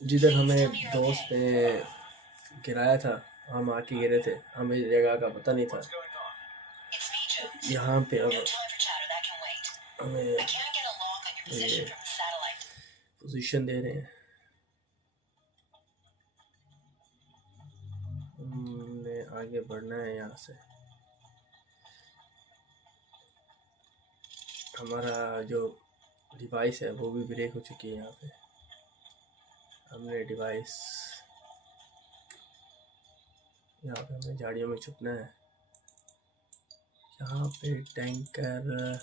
जिधर हमें दोस्त ने गिराया था, हम आके गिरे थे, हमें जगह का पता नहीं था। यहाँ पे अब हमें ये पोजीशन दे रहे हैं, हमने आगे बढ़ना है। यहाँ से हमारा जो डिवाइस है वो भी ब्रेक हो चुकी है। यहाँ पे हमने डिवाइस, यहाँ पे हमें झाड़ियों में छुपना है। यहाँ पे टैंकर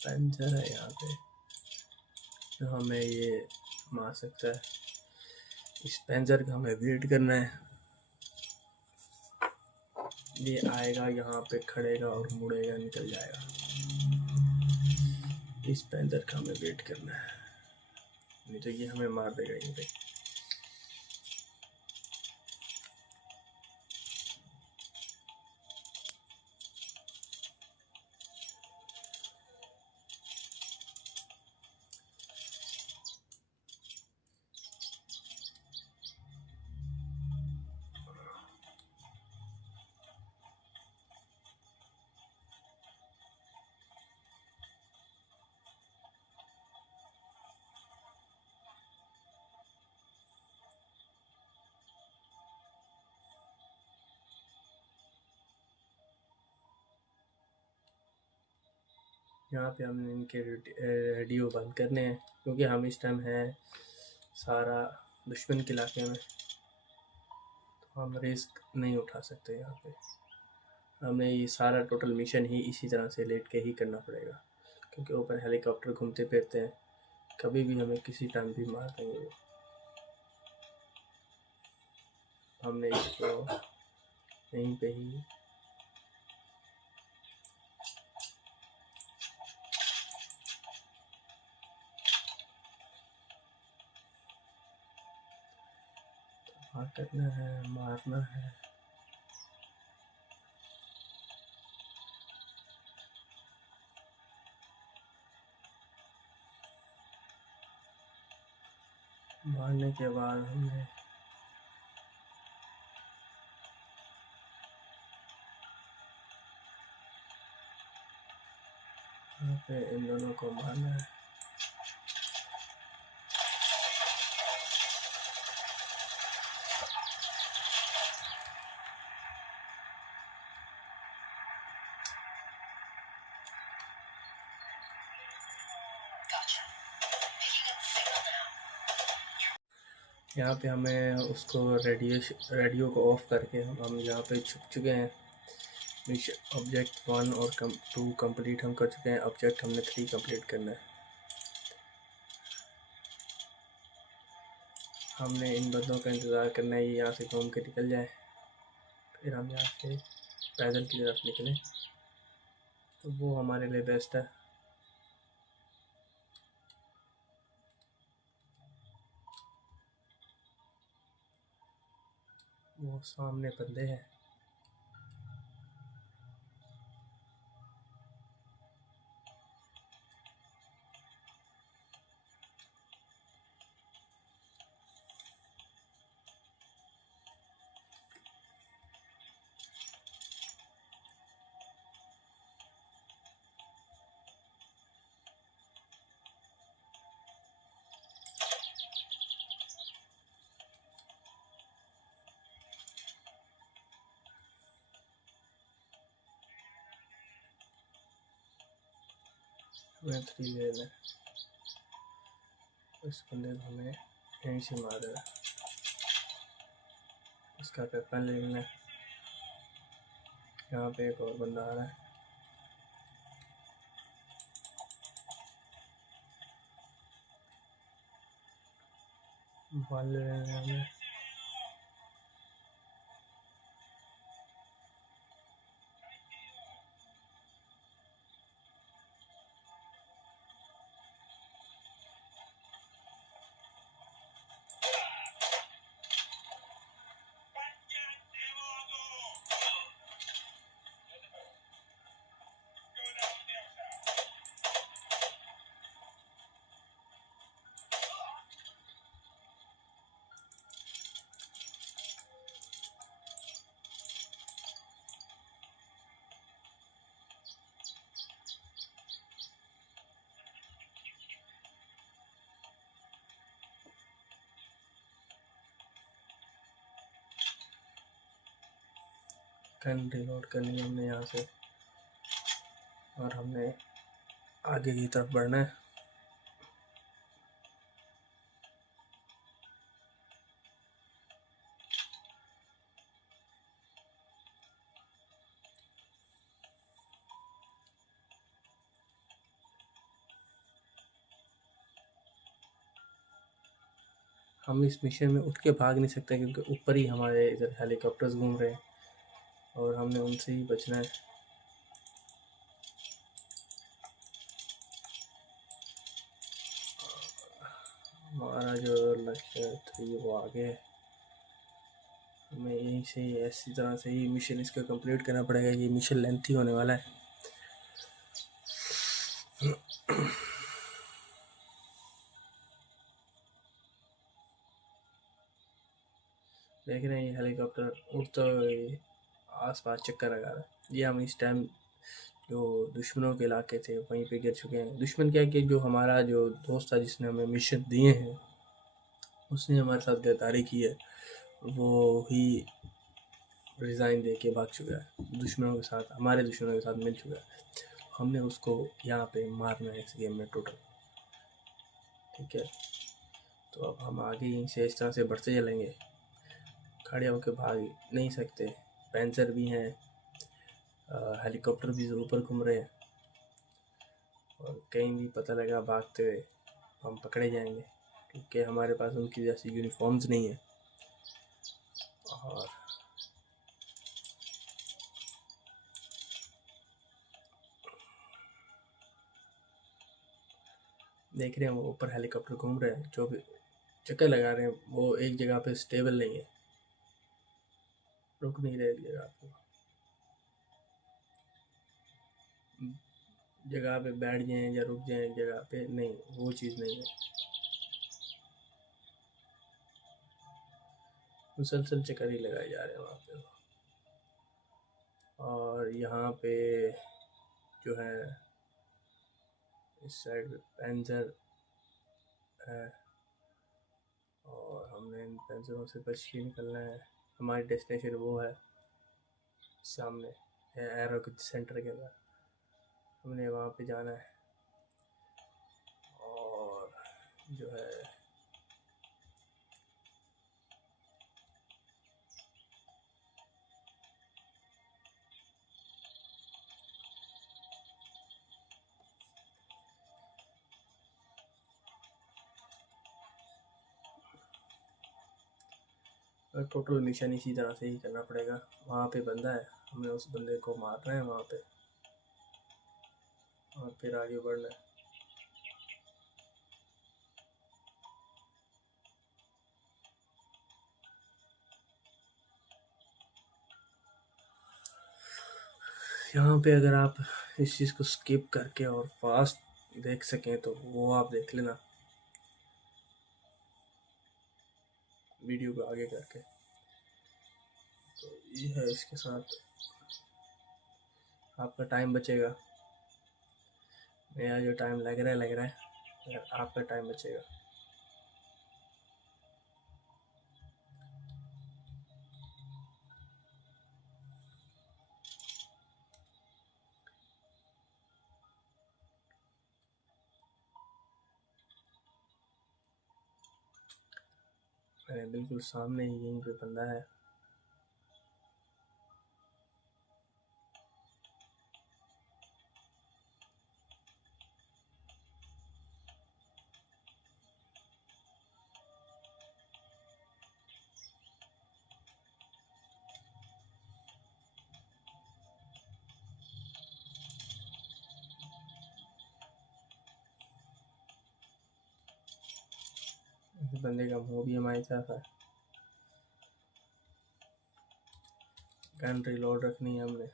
पंचर है यहाँ पे, जो हमें ये मार सकता है। इस पंचर का हमें वेट करना है। ये आएगा, यहाँ पे खड़ेगा और मुड़ेगा, निकल जाएगा। इस पंचर का हमें वेट करना है, नहीं तो ये हमें मार देगा यहीं पे। यहाँ पे हमने इनके रेडियो बंद करने हैं, क्योंकि हम इस टाइम हैं सारा दुश्मन के इलाके में, तो हम रिस्क नहीं उठा सकते। यहाँ पे हमें ये सारा टोटल मिशन ही इसी तरह से लेट के ही करना पड़ेगा, क्योंकि ऊपर हेलीकॉप्टर घूमते फिरते हैं, कभी भी हमें किसी टाइम भी मार देंगे वो। हमने इसको यहीं पे ही करना है, मारना है। मारने के बाद हमने यहाँ पे इन दोनों को मारना है। यहाँ पे हमें उसको रेडियो को ऑफ करके हम यहाँ पे छुप चुके हैं। मिशन ऑब्जेक्ट 1 और 2 कंप्लीट हम कर चुके हैं। ऑब्जेक्ट हमने 3 कंप्लीट करना है। हमने इन बंदों का इंतज़ार करना है, ये यहाँ से घूम के निकल जाए, फिर हम यहाँ से पैदल की तरफ निकलें, तो वो हमारे लिए बेस्ट है। वो सामने बंदे हैं। हमें 3 ले लेना है। उस बंदे को हमें यहीं से मार देना, उसका पेपर ले लेना है। यहाँ पे एक और बंदा आ रहा है, बाल ले लेना है हमें। गन रिलोड करनी है हमने यहाँ से, और हमने आगे की तरफ बढ़ना है। हम इस मिशन में उठ के भाग नहीं सकते क्योंकि ऊपर ही हमारे इधर हेलीकॉप्टर्स घूम रहे हैं और हमने उनसे ही बचना है। हमारा जो लक्ष्य 3 वो आगे है, हमें यहीं से ही ऐसी तरह से ही मिशन इसका कंप्लीट करना पड़ेगा। ये मिशन लेंथी होने वाला है। देख रहे हैं ये हेलीकॉप्टर उड़ते हुए आस पास चक्कर लगा रहा है। ये हम इस टाइम जो दुश्मनों के इलाके थे वहीं पे गिर चुके हैं। दुश्मन क्या कि जो हमारा जो दोस्त था जिसने हमें मिशन दिए हैं, उसने हमारे साथ गद्दारी की है, वो ही रिज़ाइन दे के भाग चुका है। दुश्मनों के साथ, हमारे दुश्मनों के साथ मिल चुका है। हमने उसको यहाँ पे मारना है इस गेम में टोटल, ठीक है। तो अब हम आगे यहीं से इस तरह से बढ़ते चलेंगे, खड़े होकर भाग नहीं सकते। पैंसर भी हैं, हेलीकॉप्टर भी ऊपर घूम रहे हैं, और कहीं भी पता लगा भागते हुए हम पकड़े जाएंगे क्योंकि हमारे पास उनकी जैसी यूनिफॉर्म्स नहीं है। और देख रहे हैं वो ऊपर हेलीकॉप्टर घूम रहे हैं, जो भी चक्कर लगा रहे हैं वो एक जगह पे स्टेबल नहीं है, रुक नहीं रहे एक जगह पे बैठ जाएं या रुक जाएं एक जगह पे, नहीं, वो चीज़ नहीं है। मुसलसल चक्कर ही लगाए जा रहे हैं वहाँ पे। और यहाँ पे जो है इस साइड पे पैंजर है, और हमने इन पैंजरों से बच के निकलना है। हमारी डेस्टिनेशन वो है सामने एरो के सेंटर के अंदर, हमने वहाँ पे जाना है। और जो है टोटल मिशन इसी तरह से ही करना पड़ेगा। वहाँ पे बंदा है, हमें उस बंदे को मारना है वहाँ पे, और फिर आगे बढ़ना है। यहाँ पे अगर आप इस चीज़ को स्किप करके और फास्ट देख सकें तो वो आप देख लेना वीडियो को आगे करके। तो ये है, इसके साथ आपका टाइम बचेगा। मेरा जो टाइम लग रहा है, आपका टाइम बचेगा। मेरे बिल्कुल सामने ही यहीं पे बंदा है। इस बंदे का मुंह भी हमारी तरफ है। गन रिलोड रखनी है हमने।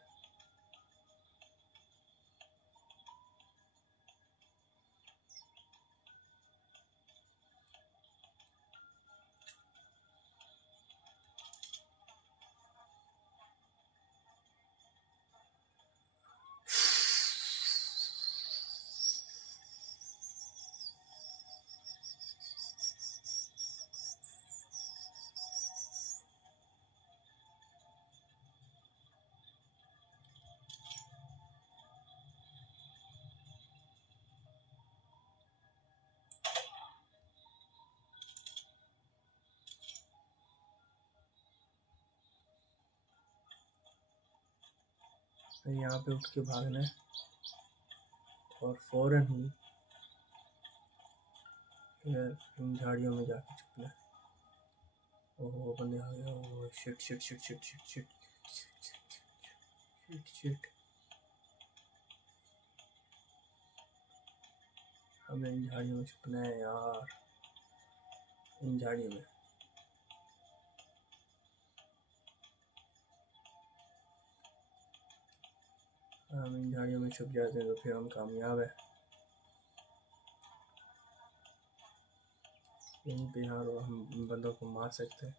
यहाँ पे उठ के भागना है और फौरन ही इन झाड़ियों में जाके छुपना है। ओहो बंदे आ गया। Oh shit shit shit shit shit shit shit shit. हमें इन झाड़ियों में छुपना है यार, इन झाड़ियों में। हम इन झाड़ियों में छुप जाते हैं तो फिर हम कामयाब है। यहीं पे यहाँ हम बंदों को मार सकते हैं।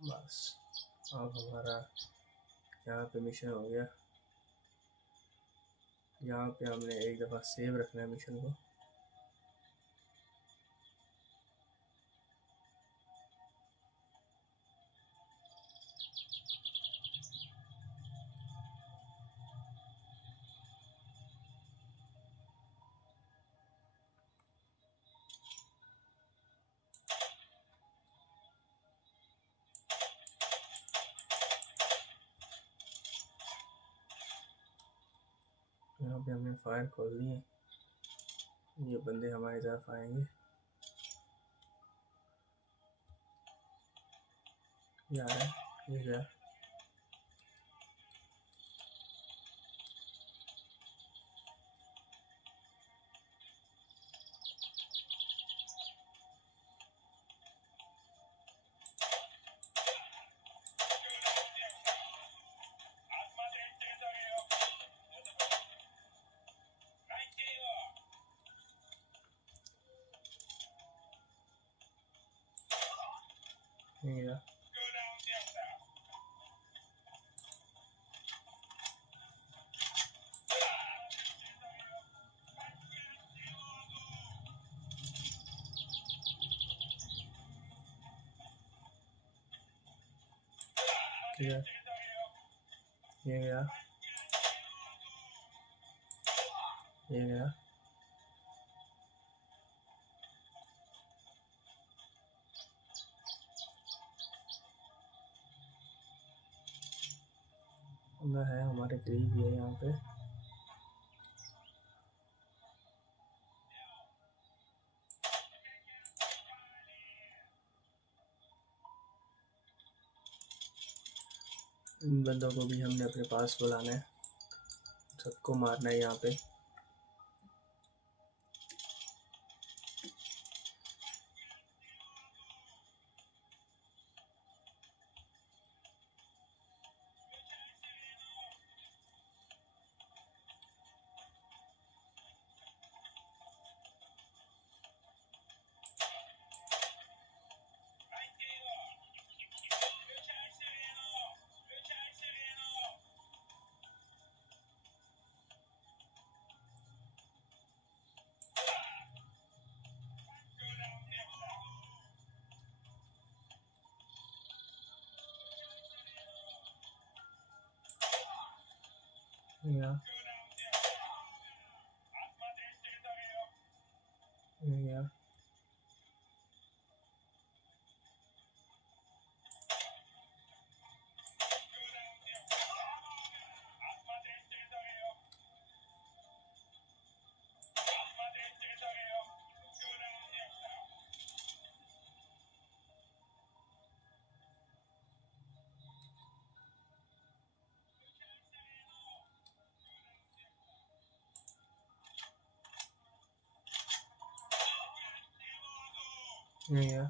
बस अब हमारा यहाँ पे मिशन हो गया। यहाँ पे हमने एक दफ़ा सेव रखना है मिशन को। यहाँ पे हमने फायर खोल दी है। ये बंदे हमारी तरफ आएंगे। ये आ रहा है, ये गया। ये गया। ये गया। ये गया। बंदा है हमारे करीब ही है यहाँ पे। इन बंदों को भी हमने अपने पास बुलाना है, सबको मारना है यहाँ पे। या गया।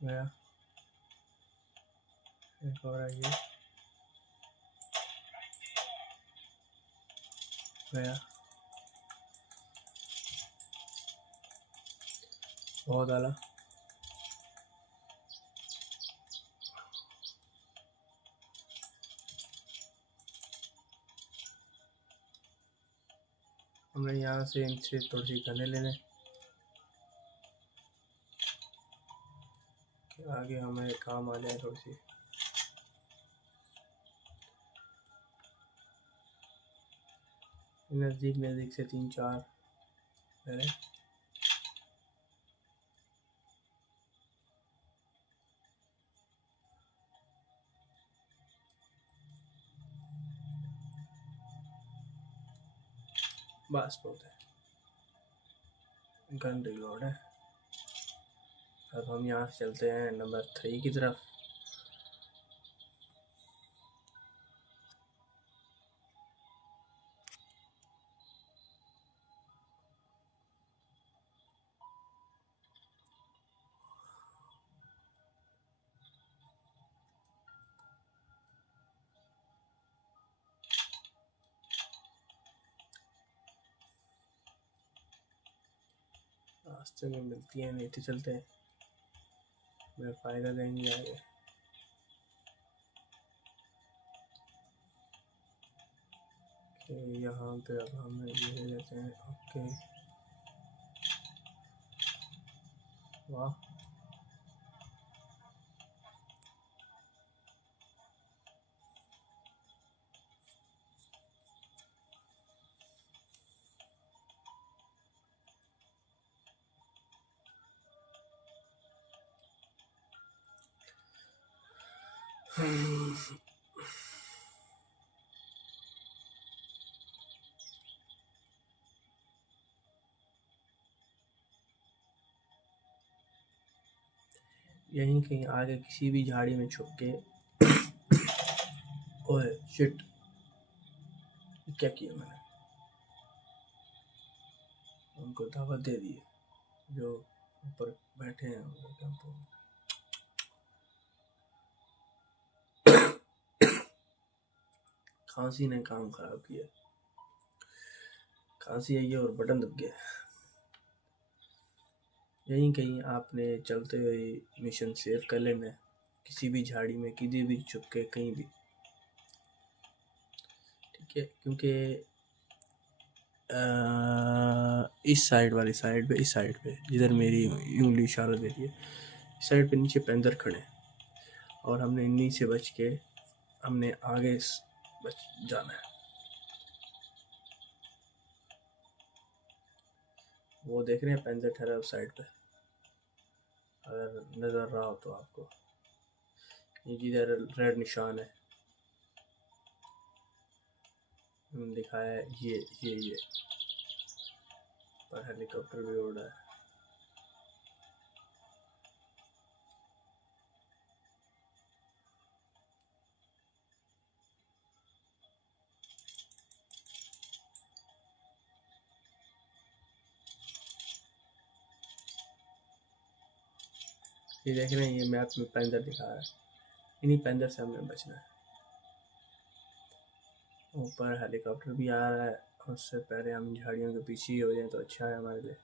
गया। एक और आइए। गया। बहुत आला। हमने यहाँ से इनसे थोड़ी सी गने लेने। ताकि हमें काम आ जाए थोड़ी सी। नज़दीक नज़दीक से 3-4 है। बस बहुत है। गन रिलोड है। अब हम यहाँ से चलते हैं नंबर 3 की तरफ। रास्ते में मिलती हैं, नहीं तो चलते हैं, मैं फायदा देंगे आगे। यहाँ पे अब हम ये ले लेते हैं। ओके, वाह, यहीं कहीं आगे किसी भी झाड़ी में छुप के। ओए शिट, क्या किया मैंने? उनको दावत दे दी जो ऊपर बैठे हैं उनके टेम्पो में। खांसी ने काम खराब किया। खांसी आई है और बटन दब गया। यहीं कहीं आपने चलते हुए मिशन सेव कर लेना है, किसी भी झाड़ी में, किसी भी छुप के, कहीं भी, ठीक है? क्योंकि इस साइड वाली साइड पे, इस साइड पे जिधर मेरी उंगली इशारा दे रही है, इस साइड पे नीचे पैंजर खड़े, और हमने इन्हीं से बच के हमने आगे बच जाना है। वो देख रहे हैं पैंजर ठहरा उस साइड पे, अगर नजर रहा हो तो आपको, ये जिधर रेड निशान है दिखाया है, ये पर हेलीकॉप्टर भी उड़ रहा है। ये देख रहे हैं, ये मैप में पैंजर दिखा रहा है, इन्हीं पैंजर से हमें बचना है। ऊपर हेलीकॉप्टर भी आ रहा है, उससे पहले हम झाड़ियों के पीछे ही हो जाए तो अच्छा है हमारे लिए।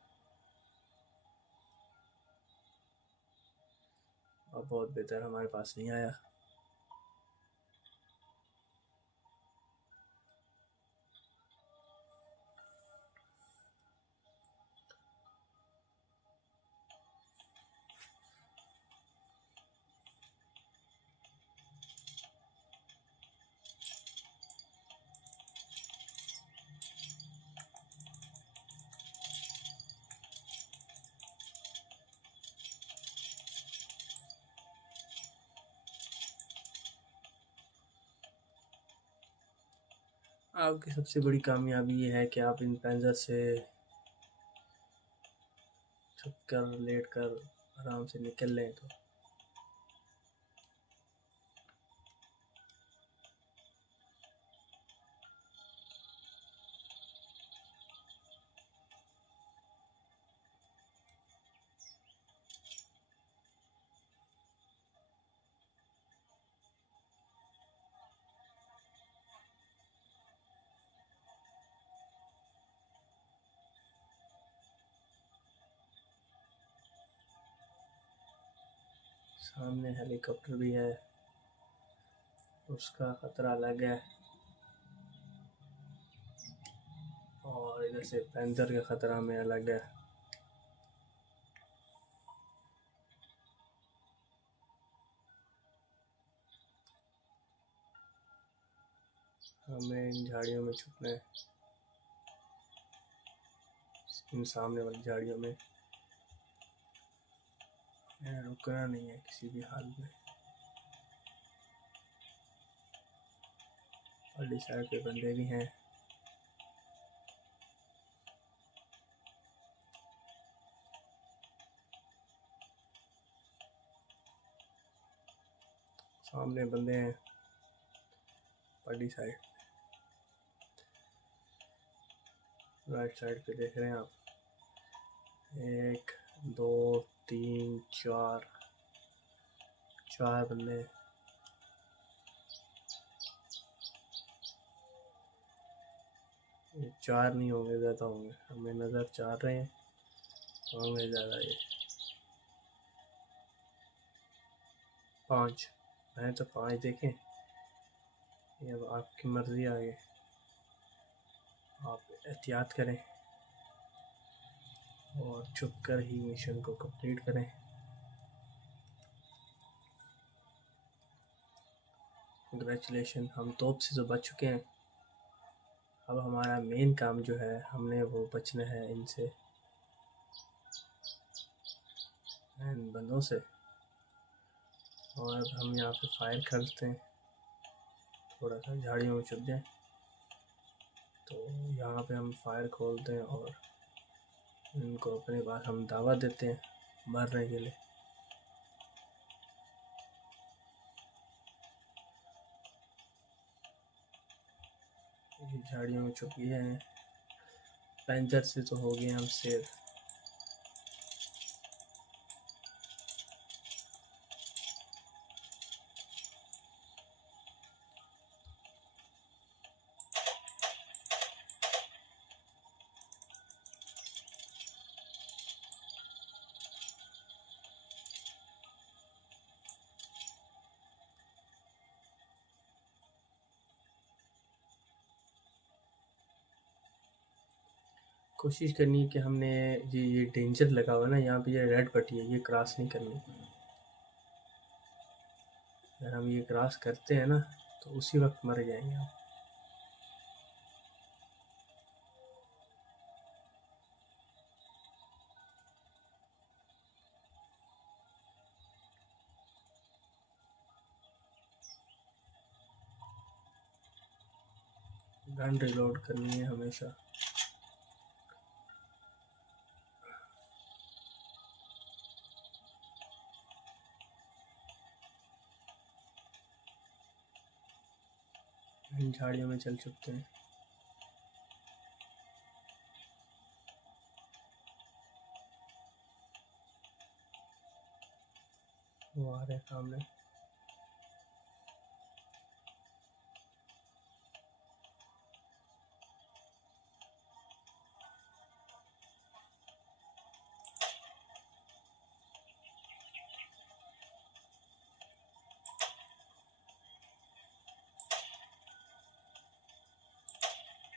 और बहुत बेहतर हमारे पास नहीं आया। आपकी सबसे बड़ी कामयाबी ये है कि आप इन पैंजर से छुप कर, लेट कर आराम से निकल लें तो। सामने हेलीकॉप्टर भी है, उसका खतरा अलग है, और इधर से पैंजर का खतरा में अलग है। हमें इन झाड़ियों में छुपना है, इन सामने वाली झाड़ियों में रुकना नहीं है किसी भी हाल में। और इस साइड पे बंदे भी हैं। सामने बंदे हैं पल्ली साइड, राइट साइड पे देख रहे हैं आप। 1 2 3 4 बंदे। ये 4 नहीं होंगे, ज़्यादा होंगे, हमें नज़र 4 रहे हैं, होंगे ज़्यादा ये 5। मैं तो 5 देखें, ये अब आपकी मर्ज़ी आगे, आप एहतियात करें और छुप कर ही मिशन को कंप्लीट करें। कंग्रेचुलेशन, हम तोप से तो बच चुके हैं। अब हमारा मेन काम जो है, हमने वो बचना है इनसे, इन बंदों से। और अब हम यहाँ पे फायर करते हैं, थोड़ा सा झाड़ियों में छुप जाए तो यहाँ पे हम फायर खोलते हैं और इनको अपने पास हम दावत देते हैं मरने के लिए। ये झाड़ियों में छुप गए हैं, पैंजर से तो हो गए हम सेव। कोशिश करनी है कि हमने ये डेंजर लगा हुआ है ना, यहाँ पे ये रेड पट्टी है, ये क्रॉस नहीं करनी। अगर हम ये क्रॉस करते हैं ना तो उसी वक्त मर जाएंगे हम। गन रिलोड करनी है हमेशा। इन झाड़ियों में चल चुकते हैं। वो आ रहे सामने।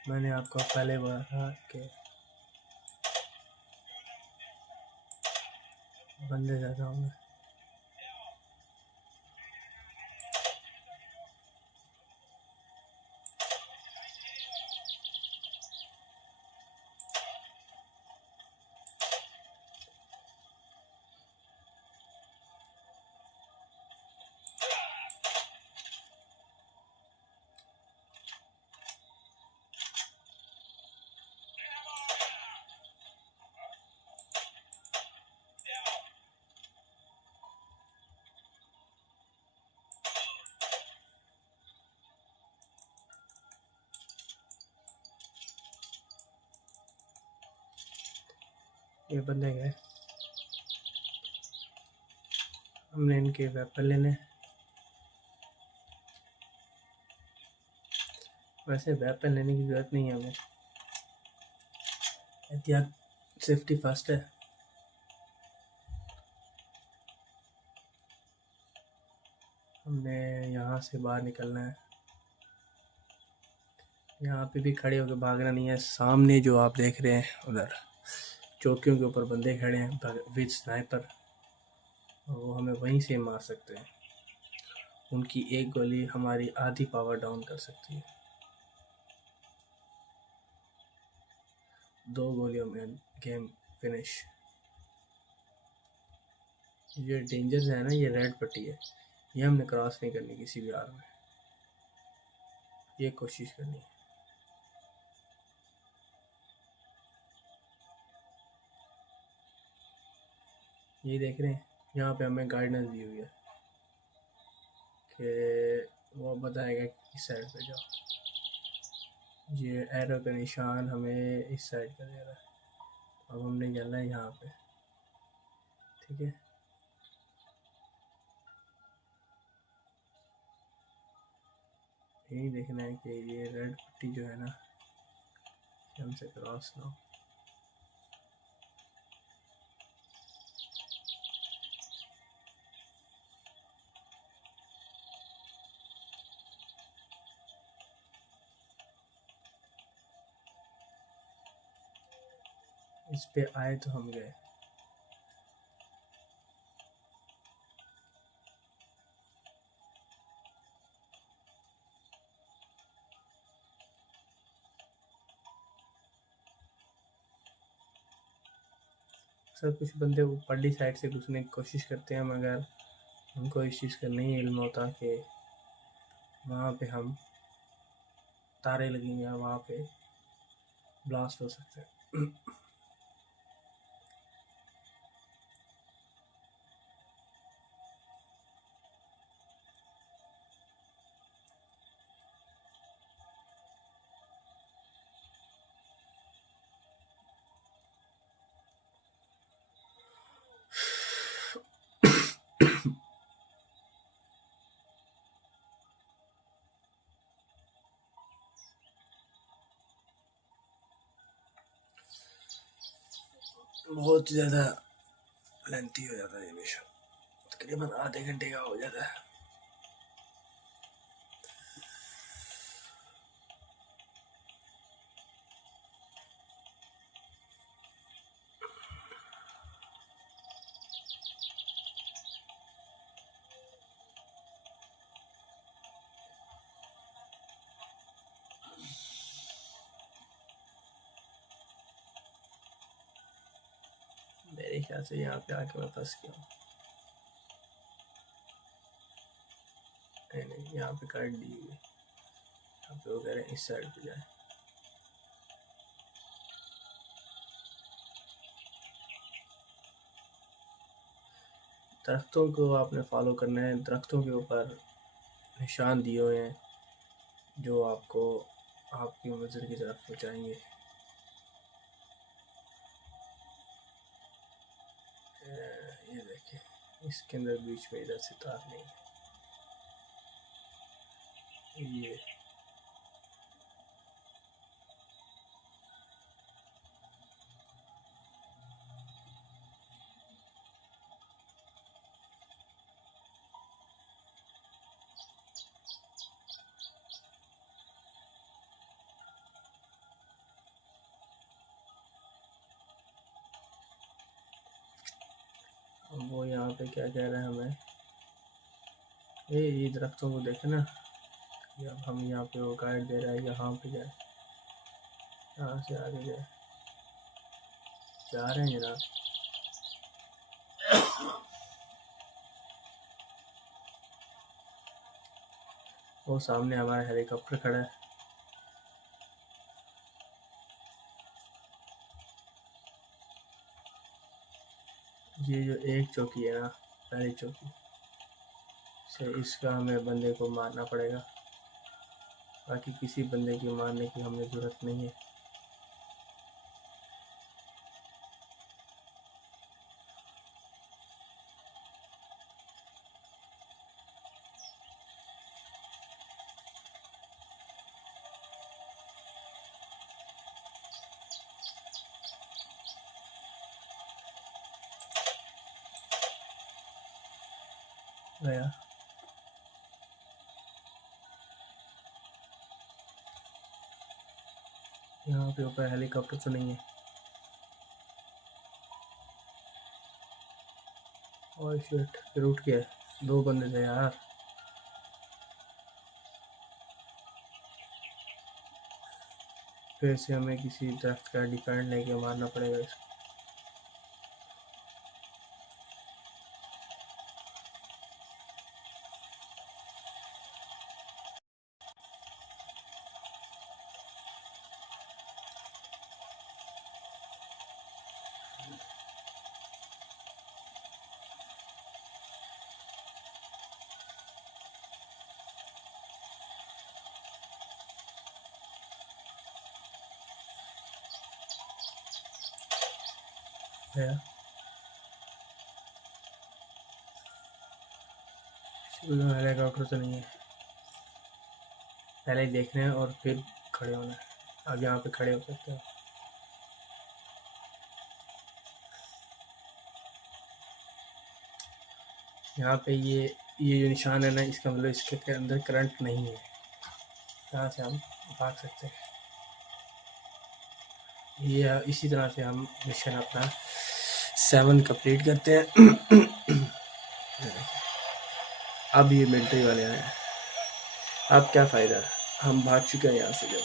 मैंने आपको पहले बोला था कि बंदे ज़्यादा होंगे। ये बंदे गए, हमने इनके वेपन लेने। वैसे वेपन लेने की ज़रूरत नहीं है हमें, एहतियात सेफ्टी फर्स्ट है। हमने यहाँ से बाहर निकलना है, यहाँ पे भी खड़े होकर भागना नहीं है। सामने जो आप देख रहे हैं उधर चौकियों के ऊपर बंदे खड़े हैं विद स्नाइपर, और वो हमें वहीं से मार सकते हैं। उनकी एक गोली हमारी आधी पावर डाउन कर सकती है। 2 गोलियों में गेम फिनिश। ये डेंजर है ना, ये रेड पट्टी है, ये हमने क्रॉस नहीं करनी किसी भी हाल में, ये कोशिश करनी है। ये देख रहे हैं, यहाँ पे हमें गाइडेंस दी हुई है कि वो बताएगा इस साइड पे जाओ। ये एरो का निशान हमें इस साइड का दे रहा है, अब हमने जाना है यहाँ पे, ठीक है। यही देखना है कि ये रेड पट्टी जो है ना हमसे क्रॉस ना हो। इस पे आए तो हम गए। सर कुछ बंदे ऊपरली साइड से घुसने की कोशिश करते हैं, मगर उनको इस चीज़ का नहीं इल्म होता कि वहाँ पे हम तारे लगेंगे, वहाँ पे ब्लास्ट हो सकते हैं। बहुत ज़्यादा लेंथी हो जाता है ये मिशन, तकरीबन आधे घंटे का हो जाता है। मेरे ख्याल से यहाँ पे आके मैं फंस गया हूँ। नहीं, यहाँ पे काट दी हुई, यहाँ पे वो कह रहे हैं इस साइड पे जाए। दरख्तों को आपने फॉलो करना है, दरख्तों के ऊपर निशान दिए हुए हैं जो आपको आपकी मंजिल की तरफ पहुँचाएंगे। ये देखिए, इसके अंदर बीच में इधर से तार नहीं है। ये वो यहाँ पे क्या कह रहे हैं हमें, ये दरख्तों को देखे ना, अब हम यहाँ पे वो गाइड दे रहा है यहाँ पे जाए, यहाँ से आगे जाए, जा रहे हैं जनाब। वो सामने हमारा हेलीकॉप्टर खड़ा है। ये जो एक चौकी है ना, पहली चौकी से, इसका हमें बंदे को मारना पड़ेगा, बाकी किसी बंदे की मारने की हमें ज़रूरत नहीं है। गया, यहाँ पे ऊपर हेलीकॉप्टर तो नहीं है। और शिट, फिर उठ गया, 2 बंदे थे यार। फिर से हमें किसी दरख्त का डिपेंड लेके मारना पड़ेगा इसको। हेलीकॉप्टर तो नहीं है, पहले ही देखना है और फिर खड़े होना है। अब यहाँ पे खड़े हो सकते हो। यहाँ पे ये जो निशान है ना, इसका मतलब इसके अंदर करंट नहीं है, यहाँ से हम भाग सकते हैं। ये इसी तरह से हम मिशन अपना 7 कंप्लीट करते हैं। अब ये मिलिट्री वाले आए हैं, अब क्या फ़ायदा, हम भाग चुके हैं यहाँ से। जब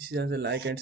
इसी तरह से लाइक एंड